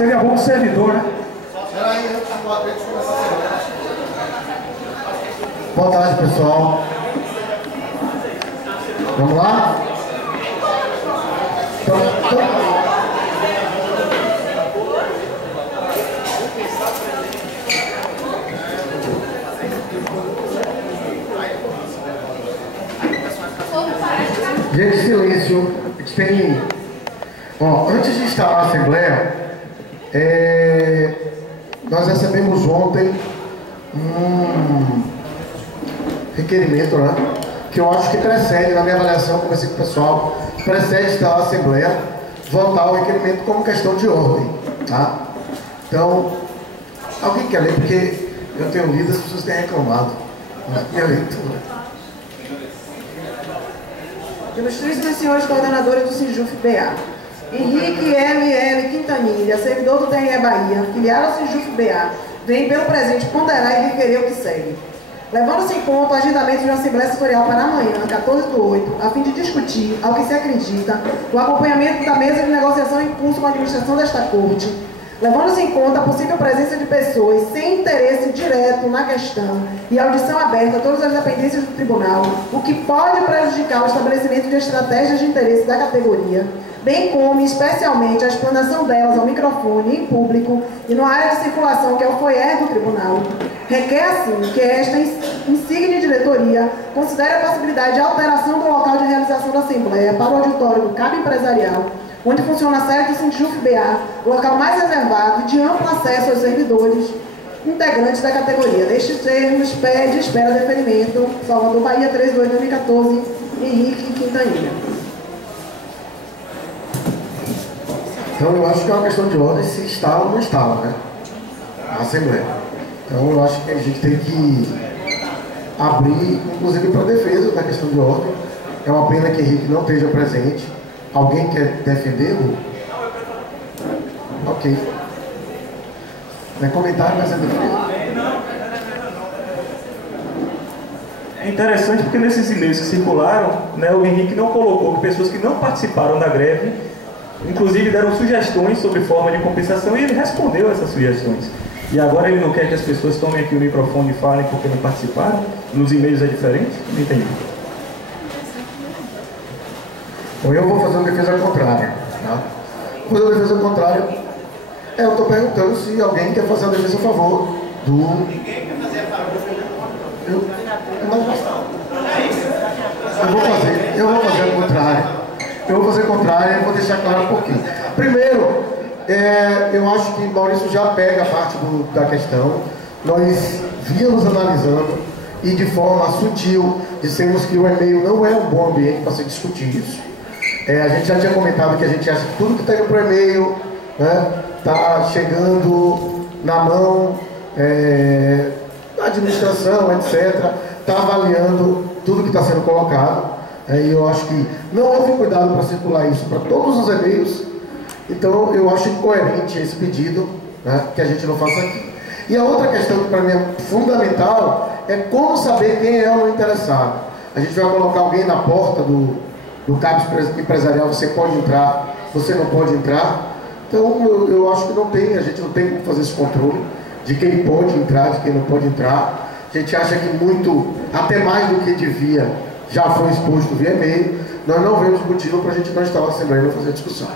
Seria bom que o servidor, né? Boa tarde, pessoal. Vamos lá? Gente, silêncio. Bom, antes de instalar a Assembleia, nós recebemos ontem um requerimento, né? Que eu acho que precede, na minha avaliação, conversei com o pessoal, precede instalar a Assembleia, votar o requerimento como questão de ordem, tá? Então, alguém quer ler? Porque eu tenho lido, as pessoas têm reclamado na minha leitura. Ilustríssimos senhores coordenadores do SINJUF-BA, Henrique M.M. Quintanilha, servidor do TRE Bahia, filiado ao SINJUF-BA, vem pelo presente ponderar e requerer o que segue. Levando-se em conta o agendamento de uma Assembleia Setorial para amanhã, 14/8, a fim de discutir, ao que se acredita, o acompanhamento da mesa de negociação em curso com a administração desta Corte, levando-se em conta a possível presença de pessoas sem interesse direto na questão e audição aberta a todas as dependências do Tribunal, o que pode prejudicar o estabelecimento de estratégias de interesse da categoria, bem como, especialmente, a explanação delas ao microfone em público e na área de circulação, que é o foyer do Tribunal, requer, assim, que esta insígne diretoria considere a possibilidade de alteração do local de realização da Assembleia para o auditório do CAB Empresarial, onde funciona a sede do SINJUF-BA, local mais reservado e de amplo acesso aos servidores integrantes da categoria. Nestes termos, pede e espera deferimento. Salvador, Bahia, 3 de 8 de 2014, Henrique Quintanilha. Então, eu acho que é uma questão de ordem se instala ou não instala, né? A Assembleia. Então, eu acho que a gente tem que abrir, inclusive, para a defesa da questão de ordem. É uma pena que Henrique não esteja presente. Alguém quer defendê-lo? Ok. Não é comentário, mas é defesa. É interessante porque nesses e-mails que circularam, né, o Henrique não colocou que pessoas que não participaram da greve, inclusive deram sugestões sobre forma de compensação e ele respondeu a essas sugestões. E agora ele não quer que as pessoas tomem aqui o microfone e falem porque não participaram? Nos e-mails é diferente? Não entendi. Ou eu vou fazer uma defesa contrária. Tá? Fazer uma defesa contrária, eu estou perguntando se alguém quer fazer uma defesa a favor do... Ninguém quer fazer a favor do... Eu vou fazer a contrária. Eu vou fazer a contrária e vou deixar claro por quê. Primeiro, eu acho que Maurício já pega a parte da questão. Nós víamos analisando e de forma sutil dissemos que o e-mail não é um bom ambiente para se discutir isso. A gente já tinha comentado que a gente acha que tudo que está indo para o e-mail está chegando na mão da administração, etc. Está avaliando tudo que está sendo colocado. E eu acho que não houve cuidado para circular isso para todos os e-mails. Então eu acho incoerente esse pedido, né, que a gente não faça aqui. E a outra questão que para mim é fundamental é como saber quem é o interessado. A gente vai colocar alguém na porta do CAB empresarial, você pode entrar, você não pode entrar. Então eu acho que a gente não tem como fazer esse controle de quem pode entrar, de quem não pode entrar. A gente acha que muito, até mais do que devia, já foi exposto via e-mail. Nós não vemos motivo para a gente não instalar a Assembleia e não fazer a discussão.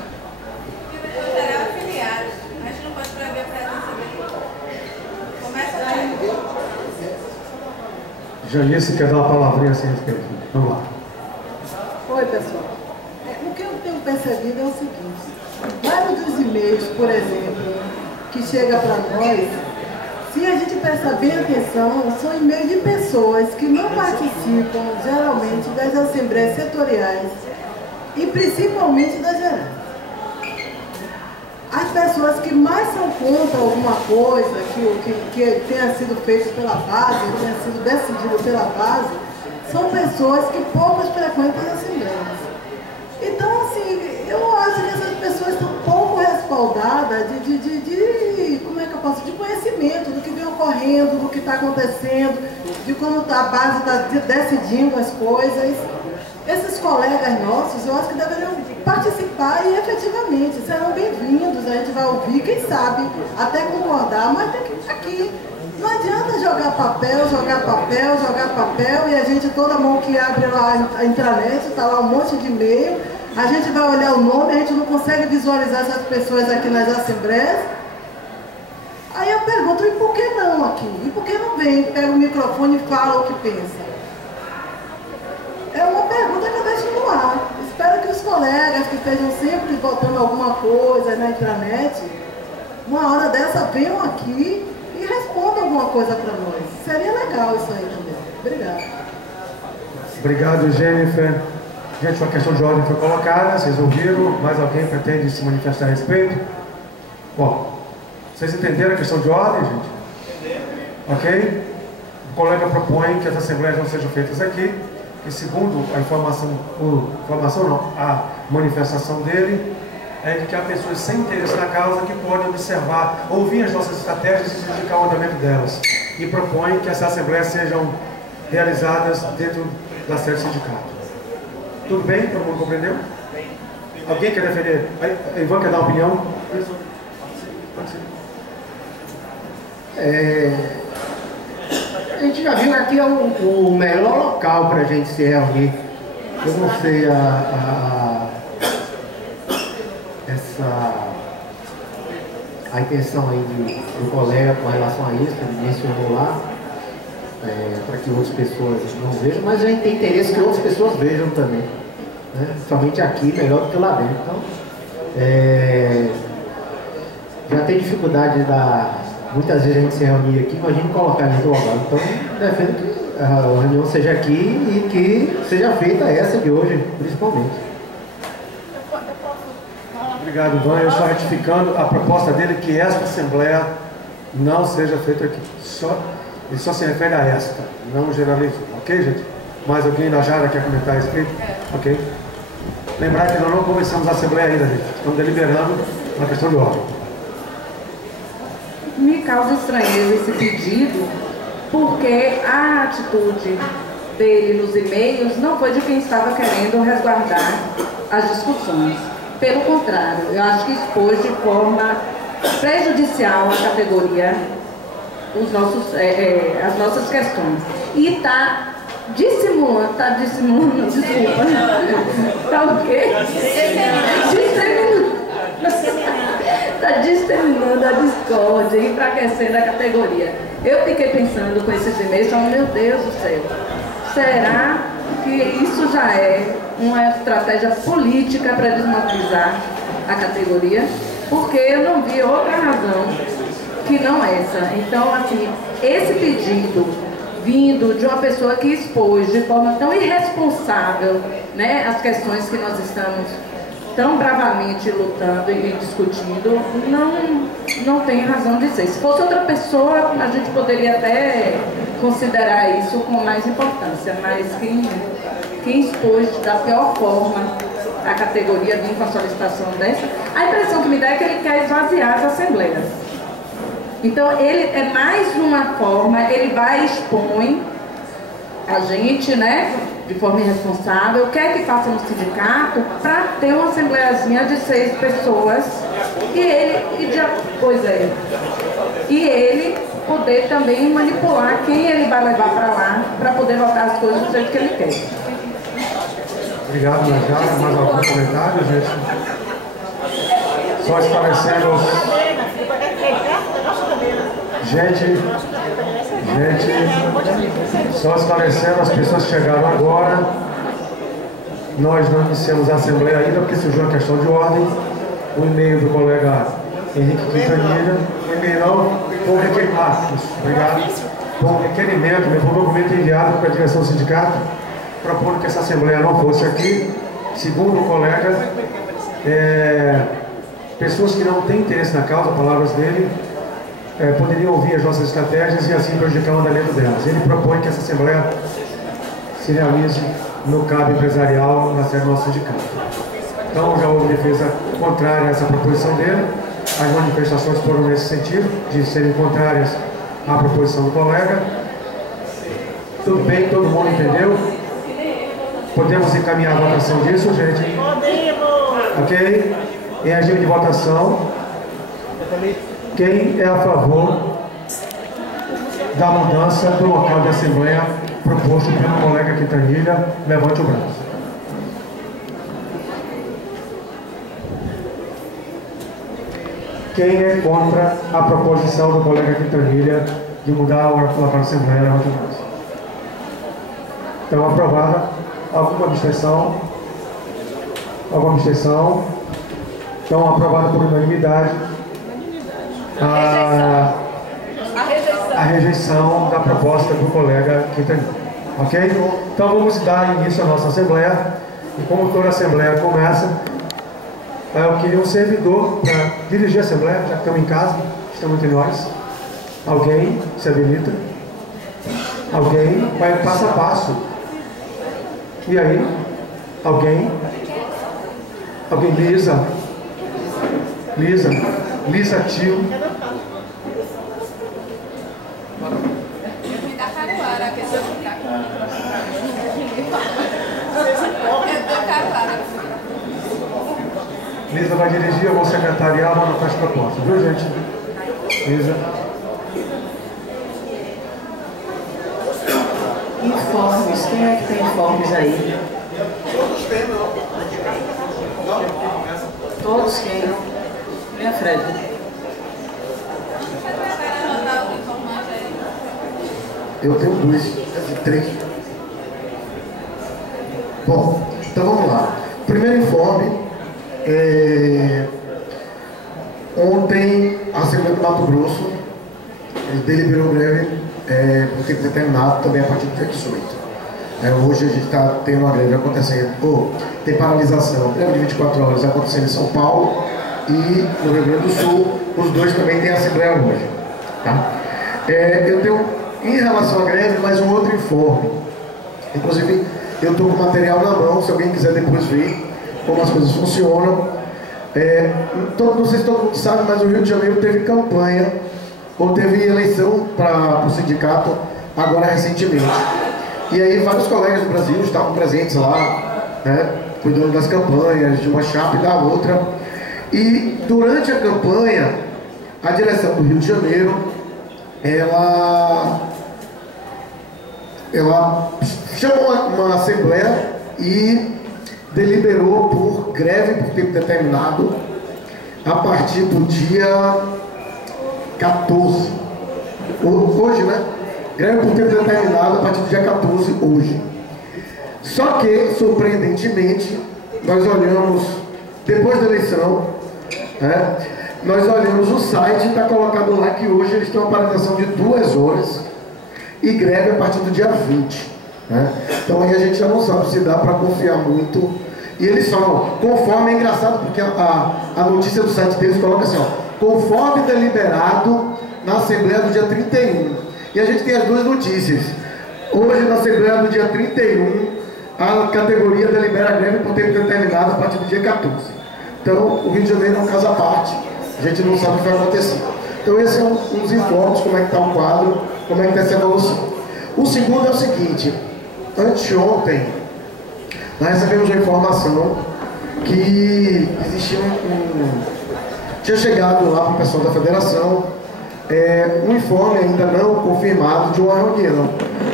Janice quer dar uma palavrinha assim a respeito. Vamos lá. Oi, pessoal. O que eu tenho percebido é o seguinte: vários dos e-mails, por exemplo, que chega para nós, se a gente prestar bem atenção, são e-mails de pessoas que não participam, geralmente, das assembleias setoriais e principalmente das gerais. As pessoas que mais são contra alguma coisa que tenha sido feita pela base, tenha sido decidido pela base, são pessoas que poucas frequentam as assembleias. Então, assim, eu acho que essas pessoas estão pouco respaldadas como é que eu posso, de conhecimento do que vem ocorrendo, do que está acontecendo, de como a base está decidindo as coisas. Esses colegas nossos, eu acho que deveriam participar e efetivamente serão bem-vindos. A gente vai ouvir, quem sabe, até concordar, mas tem que estar aqui. Não adianta jogar papel, e a gente, toda mão que abre lá a intranet, está lá um monte de e-mail, a gente vai olhar o nome, a gente não consegue visualizar essas pessoas aqui nas assembleias. Aí eu pergunto, e por que não aqui? E por que não vem, pega o microfone e fala o que pensa? É uma pergunta que eu deixo no ar. Espero que os colegas que estejam sempre botando alguma coisa na intranet, uma hora dessa venham aqui e respondam alguma coisa para nós. Seria legal isso aí também. Obrigada. Obrigado, Jennifer. Gente, uma questão de ordem foi colocada, vocês ouviram? Mais alguém pretende se manifestar a respeito? Bom, vocês entenderam a questão de ordem, gente? Ok? O colega propõe que as assembleias não sejam feitas aqui, e segundo a manifestação dele, é de que há pessoas sem interesse na causa que podem observar, ouvir as nossas estratégias e indicar o andamento delas. E propõe que essas assembleias sejam realizadas dentro da sede do sindicato. Tudo bem? Todo mundo compreendeu? Alguém quer defender? Ivan quer dar uma opinião? A gente já viu que aqui é o melhor local para a gente se reunir. Eu não sei a intenção aí do colega com relação a isso, que ele mencionou lá, para que outras pessoas não vejam, mas a gente tem interesse que outras pessoas vejam também. Né? Somente aqui, melhor do que lá dentro. Então, já tem dificuldade muitas vezes a gente se reunir aqui, imagina colocar em outro lugar. Então, defendo que a reunião seja aqui e que seja feita essa de hoje, principalmente. Obrigado, Ivan. Eu estou retificando a proposta dele que esta assembleia não seja feita aqui. Ele só se refere a esta, não generalizou. Ok, gente? Mais alguém da Jara quer comentar a respeito? Ok. Lembrar que nós não começamos a assembleia ainda, gente. Estamos deliberando uma questão de ordem. Me causa estranheza esse pedido, porque a atitude dele nos e-mails não foi de quem estava querendo resguardar as discussões. Pelo contrário, eu acho que expôs de forma prejudicial à categoria as nossas questões. E está dissimulando, desculpa. Está o quê? Está disseminando a discórdia, enfraquecendo a categoria. Eu fiquei pensando com esses e-mails, meu Deus do céu, será que isso já é uma estratégia política para desmobilizar a categoria? Porque eu não vi outra razão que não essa. Então, assim, esse pedido vindo de uma pessoa que expôs de forma tão irresponsável, né, as questões que nós estamos tão bravamente lutando e discutindo, não tem razão de ser. Se fosse outra pessoa, a gente poderia até considerar isso com mais importância, mas quem expôs da pior forma a categoria vindo com a solicitação dessa, a impressão que me dá é que ele quer esvaziar as assembleias. Então, ele é mais uma forma, ele vai e expõe a gente, né, de forma irresponsável, quer que faça no sindicato para ter uma assembleiazinha de 6 pessoas e ele poder também manipular quem ele vai levar para lá para poder votar as coisas do jeito que ele quer. Obrigado, Najara. Mais algum comentário, gente? Só esclarecendo. Gente, só esclarecendo, as pessoas que chegaram agora, nós não iniciamos a assembleia ainda, porque surgiu uma questão de ordem. O e-mail do colega Henrique Quintanilha, o e-mail não, por requerimento, por documento enviado para a direção do sindicato, propondo que essa assembleia não fosse aqui. Segundo o colega, pessoas que não têm interesse na causa, palavras dele, poderiam ouvir as nossas estratégias e assim prejudicar o andamento delas. Ele propõe que essa assembleia se realize no CAB empresarial na sede do nosso sindicato. Então já houve defesa contrária a essa proposição dele. As manifestações foram nesse sentido, de serem contrárias à proposição do colega. Tudo bem, todo mundo entendeu? Podemos encaminhar a votação disso, gente? Podemos! Ok? Em regime de votação. Quem é a favor da mudança do local de assembleia proposto pelo colega Quintanilha, levante o braço. Quem é contra a proposição do colega Quintanilha de mudar o local da assembleia, levante o braço. Então, aprovada. Alguma abstenção? Alguma abstenção? Então, aprovada por unanimidade a rejeição da proposta do colega Quintanilha. Ok? Então, vamos dar início à nossa assembleia. E como toda assembleia começa, eu queria um servidor para dirigir a assembleia, já que estamos em casa, estamos entre nós. Alguém se habilita? Alguém vai passo a passo. E aí? Alguém? Alguém? Lisa? Lisa, tio. Me dá caruara, que eu vou ficar. Lisa vai dirigir, eu vou secretariar, vou anotar as propostas, viu, gente? Lisa. Informes, quem é que tem informes aí? Todos quem? Minha Fred. Eu tenho 2, 3. Bom, então vamos lá. Primeiro informe. Ontem a Assembleia do Mato Grosso deliberou greve por tempo determinado, também a partir do dia 18. Hoje a gente está tendo uma greve acontecendo, tem paralisação, greve de 24 horas acontecendo em São Paulo e no Rio Grande do Sul, os dois também têm assembleia hoje. Tá? Eu tenho, em relação à greve, mais um outro informe. Inclusive, eu estou com o material na mão, se alguém quiser depois ver como as coisas funcionam. Não sei se todo mundo sabe, mas o Rio de Janeiro teve campanha, ou teve eleição para o sindicato agora recentemente. E aí vários colegas do Brasil estavam presentes lá, né, cuidando das campanhas, de uma chapa e da outra. E durante a campanha, a direção do Rio de Janeiro, ela chamou uma assembleia e deliberou por greve por tempo determinado a partir do dia 14. Hoje, né? Greve por tempo determinado a partir do dia 14, hoje. Só que, surpreendentemente, nós olhamos, depois da eleição, né, nós olhamos o site e está colocado lá que hoje eles têm uma paralisação de 2 horas e greve a partir do dia 20. Né? Então aí a gente já não sabe se dá para confiar muito. E eles falam, conforme, é engraçado porque a notícia do site deles coloca assim, conforme deliberado na Assembleia do dia 31. E a gente tem as duas notícias. Hoje, na Assembleia do dia 31, a categoria delibera a greve por tempo determinado a partir do dia 14. Então, o Rio de Janeiro é um caso à parte. A gente não sabe o que vai acontecer. Então, esses são uns informes, como é que está o quadro, como é que está essa evolução. O segundo é o seguinte, anteontem, nós recebemos uma informação que existia tinha chegado lá para o pessoal da federação um informe ainda não confirmado de uma reunião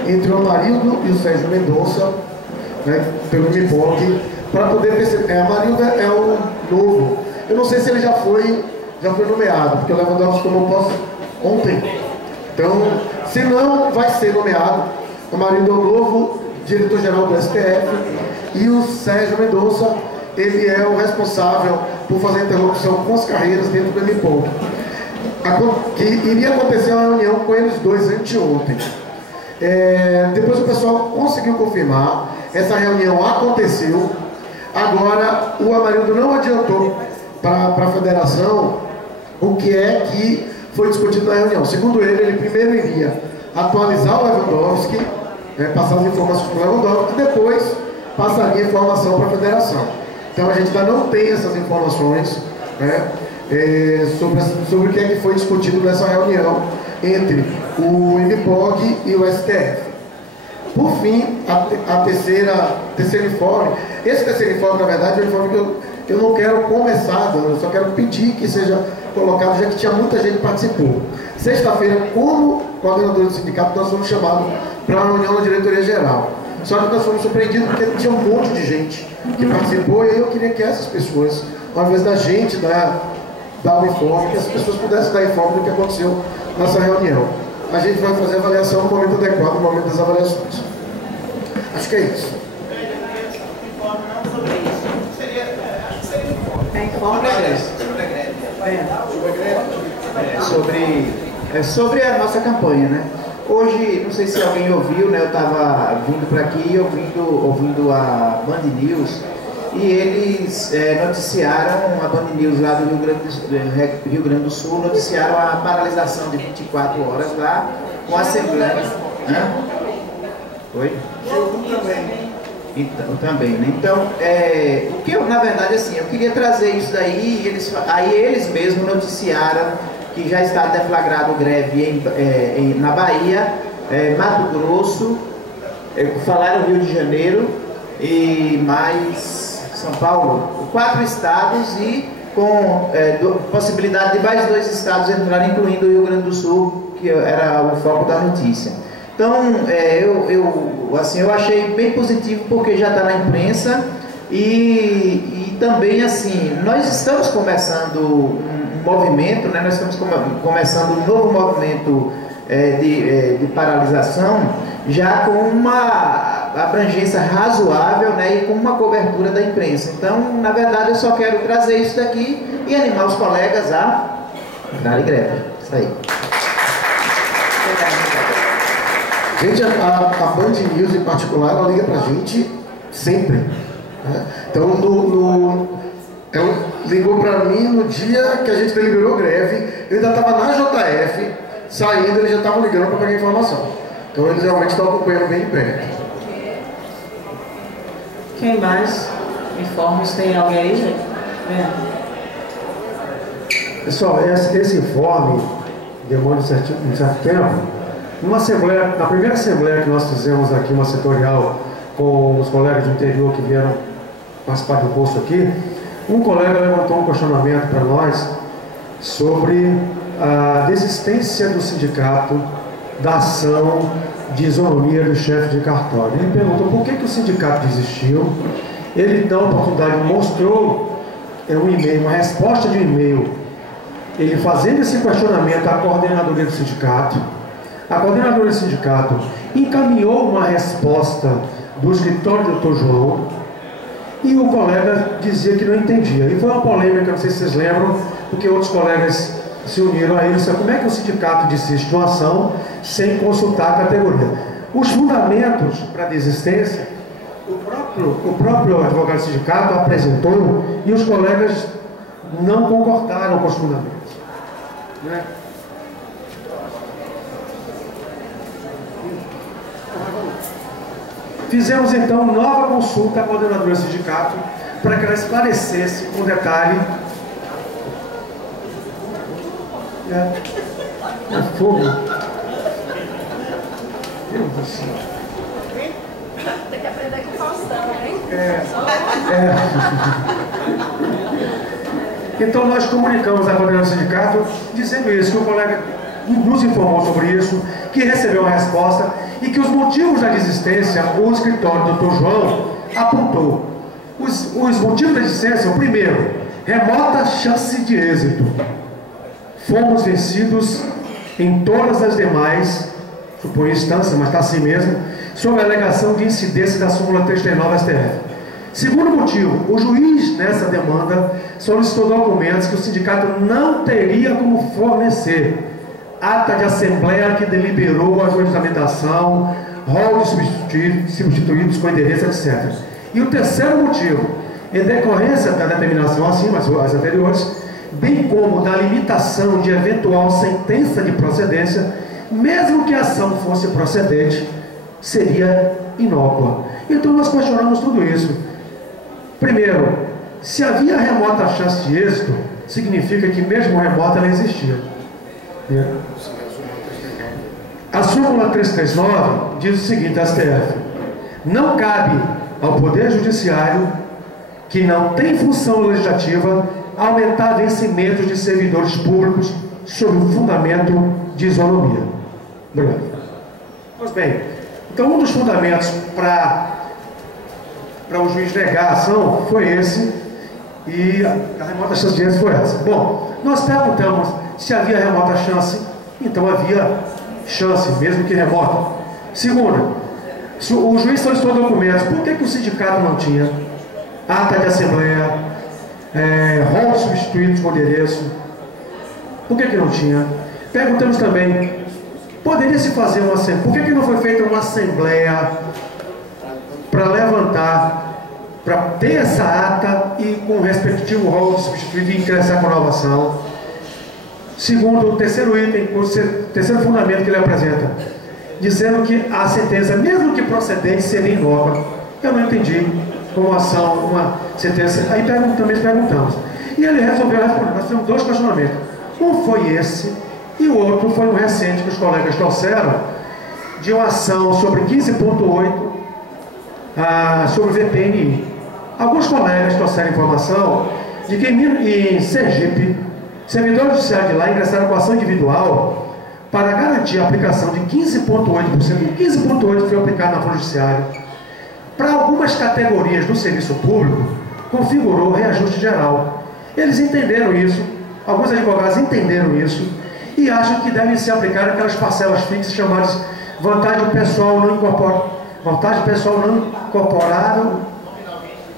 entre o Amarildo e o Sérgio Mendonça, né, pelo MIPOC, para poder perceber. Amarildo é o novo. Eu não sei se ele já foi nomeado, porque o Lewandowski tomou posse ontem. Então, se não, vai ser nomeado. O Amarildo é o novo diretor-geral do STF e o Sérgio Mendonça, ele é o responsável por fazer a interlocução com as carreiras dentro do MIPOC. Que iria acontecer uma reunião com eles dois anteontem. Depois o pessoal conseguiu confirmar, essa reunião aconteceu. Agora o Amarildo não adiantou para a federação o que é que foi discutido na reunião. Segundo ele primeiro iria atualizar o Lewandowski, passar as informações para o Lewandowski e depois passaria a informação para a federação. Então a gente ainda não tem essas informações, né, sobre o que é que foi discutido nessa reunião entre o MIPOC e o STF. Por fim, terceiro informe. Esse terceiro informe, na verdade, é um informe que eu não quero começar, eu só quero pedir que seja colocado, já que tinha muita gente que participou. Sexta-feira, como coordenador do sindicato, nós fomos chamados para a reunião da diretoria geral. Só que nós fomos surpreendidos porque tinha um monte de gente que participou, e aí eu queria que essas pessoas, ao invés da gente dar o informe, que as pessoas pudessem dar informe do que aconteceu nessa reunião. A gente vai fazer a avaliação no momento adequado, no momento das avaliações. Acho que é isso. Sobre a nossa campanha, né? Hoje, não sei se alguém ouviu, né? Eu estava vindo para aqui ouvindo a Band News, e eles noticiaram, a Band News lá do Rio Grande do Sul, noticiaram a paralisação de 24 horas lá, com a Assembleia. Oi? Então, também, né? Então, o que eu, na verdade, assim, eu queria trazer isso daí, eles mesmos noticiaram que já está deflagrado greve na Bahia, Mato Grosso, falaram Rio de Janeiro e mais São Paulo, 4 estados, e com possibilidade de mais 2 estados entrarem, incluindo o Rio Grande do Sul, que era o foco da notícia. Então, eu achei bem positivo, porque já está na imprensa, e também, assim, nós estamos começando um movimento, né? Nós estamos começando um novo movimento de paralisação, já com uma abrangência razoável, né? E com uma cobertura da imprensa. Então, na verdade, eu só quero trazer isso daqui e animar os colegas a darem greve. Isso aí. Gente, a Band News em particular, ela liga pra gente sempre, né? Então, ela ligou pra mim no dia que a gente deliberou greve, eu ainda estava na JF, saindo, eles já estavam ligando para pegar informação. Então, eles realmente estão acompanhando bem de perto. Quem mais? Informes, tem alguém aí, gente? Pessoal, esse informe demora um certo tempo. Na primeira assembleia que nós fizemos aqui, uma setorial, com os colegas do interior que vieram participar do curso aqui, um colega levantou um questionamento para nós sobre a desistência do sindicato da ação de isonomia do chefe de cartório. Ele perguntou por que o sindicato desistiu. Ele, na oportunidade, mostrou um e-mail, uma resposta de um e-mail, ele fazendo esse questionamento à coordenadoria do sindicato. A coordenadora do sindicato encaminhou uma resposta do escritório do Dr. João, e o colega dizia que não entendia. E foi uma polêmica, não sei se vocês lembram, porque outros colegas se uniram a ele e disseram: como é que o sindicato desiste de uma ação sem consultar a categoria? Os fundamentos para a desistência, o próprio advogado do sindicato apresentou, e os colegas não concordaram com os fundamentos, né? Fizemos então nova consulta à coordenadora do sindicato para que ela esclarecesse com detalhe. Fogo. Meu Deus do céu. Tem que aprender com Faustão, hein? Então nós comunicamos à coordenadora do sindicato dizendo isso, que o colega nos informou sobre isso, que recebeu uma resposta e que os motivos da desistência, o escritório do Dr. João apontou. Os motivos da desistência: o primeiro, remota chance de êxito. Fomos vencidos em todas as demais, suponho instâncias, mas está assim mesmo, sob a alegação de incidência da súmula 339 STF. Segundo motivo, o juiz nessa demanda solicitou documentos que o sindicato não teria como fornecer: ata de assembleia que deliberou a juramentação, rol de substituídos com endereço, etc. E o terceiro motivo, em decorrência da determinação acima, as anteriores, bem como da limitação de eventual sentença de procedência, mesmo que a ação fosse procedente, seria inócua. Então nós questionamos tudo isso. Primeiro, se havia remota chance de êxito, significa que mesmo remota ela existia. A súmula 339 diz o seguinte: STF, não cabe ao Poder Judiciário que não tem função legislativa, aumentar vencimentos de servidores públicos sob o fundamento de isonomia. Obrigado. Pois bem, então um dos fundamentos para o juiz negar a ação foi esse, e a remota chance de êxito foi essa. Bom, nós perguntamos se havia remota chance, então havia chance, mesmo que remota. Segundo, o juiz solicitou documentos, por que o sindicato não tinha? Ata de assembleia, rol substituídos com endereço, por que não tinha? Perguntamos também, poderia se fazer uma assembleia, por que não foi feita uma assembleia para levantar, para ter essa ata e com o respectivo rol substituído e ingressar com a nova ação? Segundo, o terceiro item, o terceiro fundamento que ele apresenta, dizendo que a sentença, mesmo que procedente, seria inócua. Eu não entendi como ação, uma sentença. Aí também perguntamos. E ele resolveu responder. Nós temos dois questionamentos. Um foi esse, e o outro foi um recente que os colegas trouxeram, de uma ação sobre 15.8, sobre o VPNI. Alguns colegas trouxeram informação de que em Sergipe, servidores judiciais de lá ingressaram com ação individual para garantir a aplicação de 15.8%. 15.8% foi aplicado na Folha Judiciária. Para algumas categorias do serviço público, configurou reajuste geral. Eles entenderam isso, alguns advogados entenderam isso, e acham que devem ser aplicadas aquelas parcelas fixas chamadas vantagem pessoal não incorporável,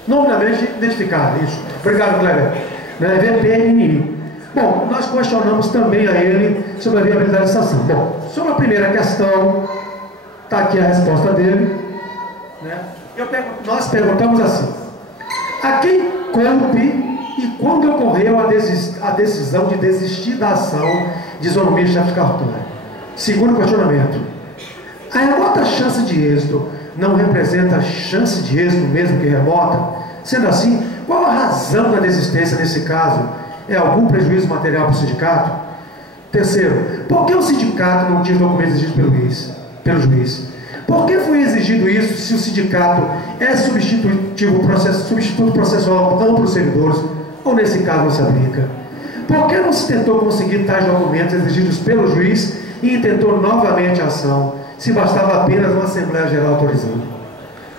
nominalmente identificada. Isso. Obrigado, Cleber. VPNI. Bom, nós questionamos também a ele sobre a viabilidade dessa ação. Bom, sobre a primeira questão, está aqui a resposta dele. Nós perguntamos assim: a quem coube e quando ocorreu a decisão de desistir da ação de isonomia de chefe cartório? Segundo questionamento: a remota chance de êxito não representa chance de êxito mesmo que remota? Sendo assim, qual a razão da desistência nesse caso? É algum prejuízo material para o sindicato? Terceiro, por que o sindicato não tinha os documentos exigidos pelo juiz? Por que foi exigido isso se o sindicato é substituto processual amplo dos servidores, ou nesse caso não se aplica? Por que não se tentou conseguir tais documentos exigidos pelo juiz e intentou novamente a ação, se bastava apenas uma Assembleia Geral autorizando?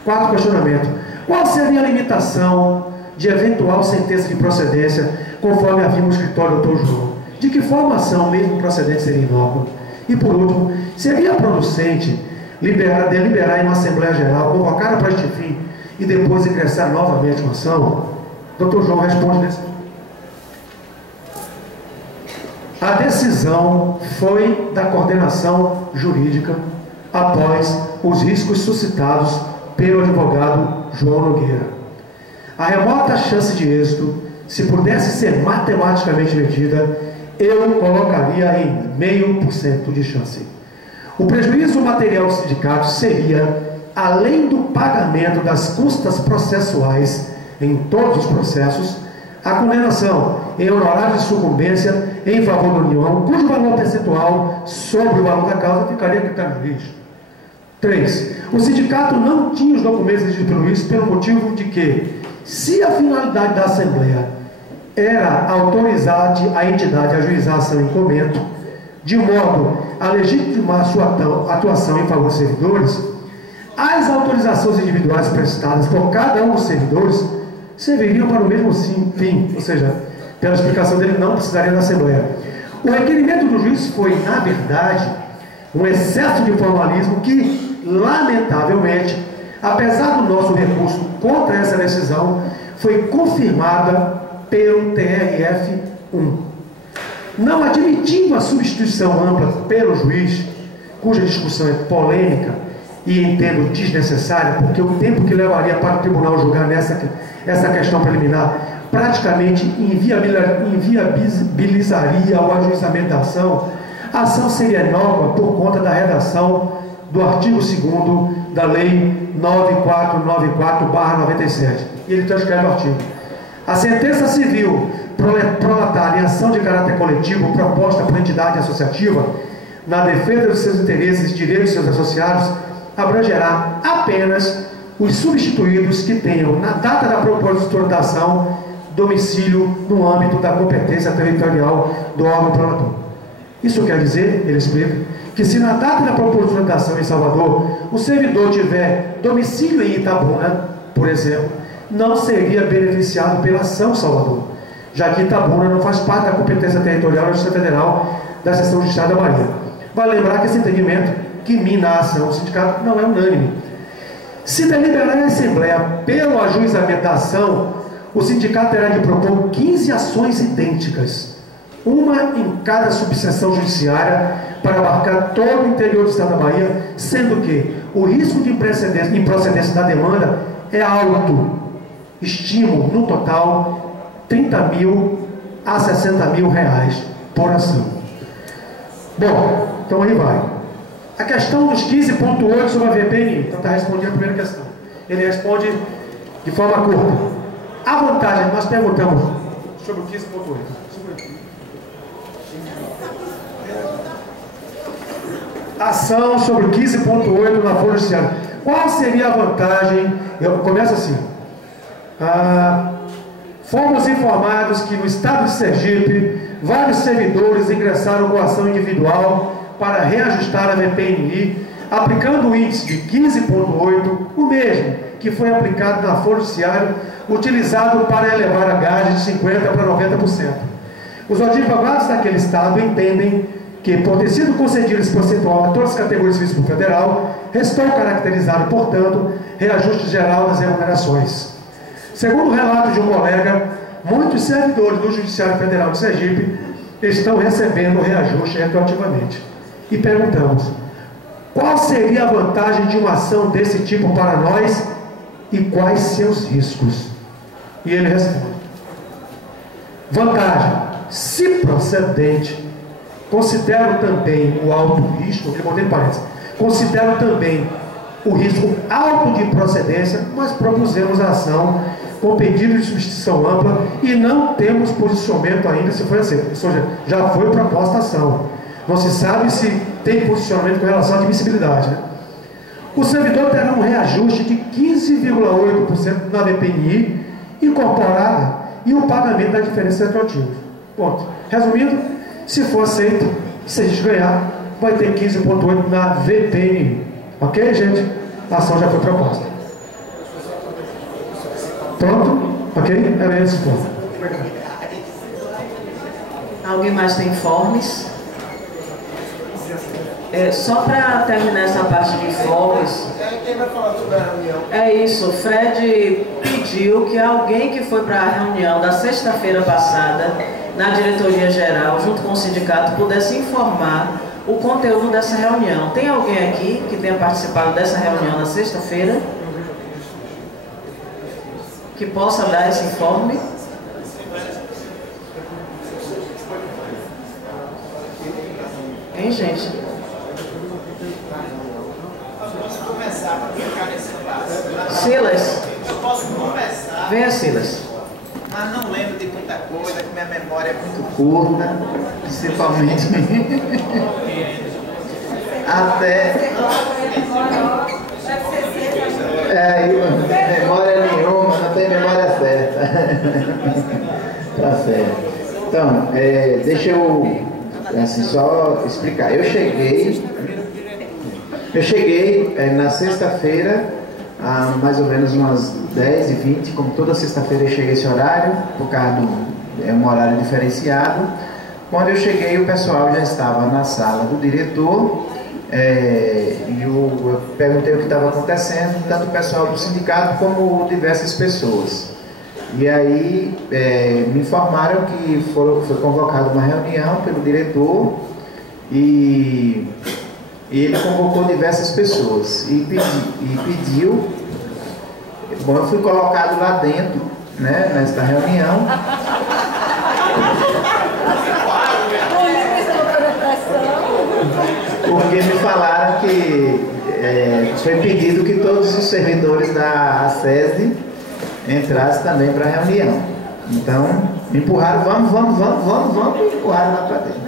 Quarto questionamento: qual seria a limitação de eventual sentença de procedência, conforme afirma o escritório do Dr. João? De que forma a ação, mesmo procedente, seria inócua? E por último, seria producente deliberar em uma Assembleia Geral, convocada para este fim, e depois ingressar novamente uma ação? Dr. João responde nesse. A decisão foi da coordenação jurídica após os riscos suscitados pelo advogado João Nogueira. A remota chance de êxito, se pudesse ser matematicamente medida, eu colocaria em 0,5% de chance. O prejuízo material do sindicato seria, além do pagamento das custas processuais em todos os processos, a condenação em honorário de sucumbência em favor da União, cujo valor percentual sobre o valor da causa ficaria a critério do juiz. 3. O sindicato não tinha os documentos exigidos pelo juiz pelo motivo de que, se a finalidade da Assembleia era autorizar a entidade a ajuizar a ação em comento, de modo a legitimar sua atuação em favor dos servidores, as autorizações individuais prestadas por cada um dos servidores serviriam para o mesmo fim, ou seja, pela explicação dele, não precisaria da Assembleia. O requerimento do juiz foi, na verdade, um excesso de formalismo que, lamentavelmente, apesar do nosso recurso contra essa decisão, foi confirmada pelo TRF-1. Não admitindo a substituição ampla pelo juiz, cuja discussão é polêmica e entendo desnecessária, porque o tempo que levaria para o tribunal julgar essa questão preliminar praticamente inviabilizaria o ajuizamento da ação, a ação seria inócua por conta da redação do artigo 2º da Lei 9494/97. E ele transcreve o artigo. A sentença civil prolatária em ação de caráter coletivo proposta por entidade associativa na defesa dos seus interesses e direitos de seus associados abrangerá apenas os substituídos que tenham, na data da propositura da ação, domicílio no âmbito da competência territorial do órgão promotor. Isso quer dizer, ele explica, que se na data da propositura da ação em Salvador, o servidor tiver domicílio em Itabuna, por exemplo, não seria beneficiado pela ação Salvador, já que Itabuna não faz parte da competência territorial da Justiça Federal da Seção Judiciária da Bahia. Vale lembrar que esse entendimento que mina a ação do sindicato não é unânime. Se deliberar a Assembleia pelo ajuizamento da ação, o sindicato terá de propor 15 ações idênticas, uma em cada subseção judiciária, para abarcar todo o interior do estado da Bahia, sendo que o risco de improcedência da demanda é alto. Estimo, no total, 30 mil a 60 mil reais por ação. Bom, então aí vai. A questão dos 15.8 sobre a VPNI. Então está respondendo a primeira questão. Ele responde de forma curta. A vantagem, nós perguntamos sobre o 15.8. Ação sobre o 15.8 na Folha Judiciária. Qual seria a vantagem? Eu começo assim. Fomos informados que no estado de Sergipe, vários servidores ingressaram com ação individual para reajustar a VPNI, aplicando o índice de 15.8, o mesmo que foi aplicado na Folha Judiciária, utilizado para elevar a gage de 50% para 90%. Os advogados daquele estado entendem que, por ter sido concedido esse percentual a todas as categorias de serviço federal, restou caracterizado, portanto, reajuste geral das remunerações. Segundo o relato de um colega, muitos servidores do Judiciário Federal de Sergipe estão recebendo reajuste retroativamente. E perguntamos, qual seria a vantagem de uma ação desse tipo para nós e quais seus riscos? E ele responde, vantagem, se procedente, considero também o alto risco, ele botei em parênteses, considero também o risco alto de procedência, mas propusemos a ação com pedido de substituição ampla e não temos posicionamento ainda se foi aceito. Ou seja, já foi proposta a ação. Não se sabe se tem posicionamento com relação à admissibilidade. Né? O servidor terá um reajuste de 15,8% na VPNI incorporada e o pagamento da diferença retroativa. Ponto. Resumindo, se for aceito, se a gente ganhar, vai ter 15,8% na VPNI. Ok, gente? A ação já foi proposta. Pronto? Ok? Era esse o ponto. Alguém mais tem informes? Só para terminar essa parte de informes. Quem vai falar sobre a reunião? É isso, o Fred pediu que alguém que foi para a reunião da sexta-feira passada, na diretoria geral, junto com o sindicato, pudesse informar o conteúdo dessa reunião. Tem alguém aqui que tenha participado dessa reunião na sexta-feira? Que possa dar esse informe? Hein, gente? Silas? Eu posso conversar. Venha, Silas. Mas não lembro de muita coisa, que minha memória é muito curta, principalmente. Até. Memória nenhuma, não tem memória certa. Tá certo. Então, deixa eu assim, só explicar. Eu cheguei na sexta-feira, mais ou menos umas 10h20, como toda sexta-feira eu cheguei esse horário, por causa um horário diferenciado. Quando eu cheguei, o pessoal já estava na sala do diretor, e eu perguntei o que estava acontecendo, tanto o pessoal do sindicato como diversas pessoas. E aí me informaram que foi convocada uma reunião pelo diretor e ele convocou diversas pessoas e pediu. Bom, eu fui colocado lá dentro, né, nesta reunião. Porque me falaram que foi pedido que todos os servidores da ACESD entrassem também para a reunião. Então, me empurraram, vamos, me empurraram lá para dentro.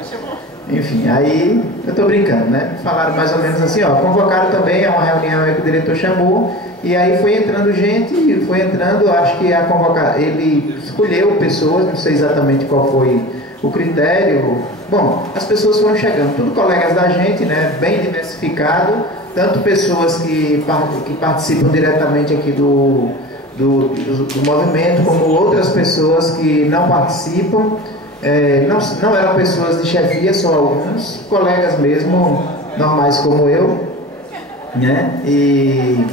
Enfim, aí eu estou brincando, né? Falaram mais ou menos assim, ó, convocaram também a uma reunião aí que o diretor chamou, e aí foi entrando gente, acho que ele escolheu pessoas, não sei exatamente qual foi o critério. Bom, as pessoas foram chegando, tudo colegas da gente, né? Bem diversificado, tanto pessoas que participam diretamente aqui do movimento, como outras pessoas que não participam. Não eram pessoas de chefia, só alguns colegas mesmo, normais como eu, né? E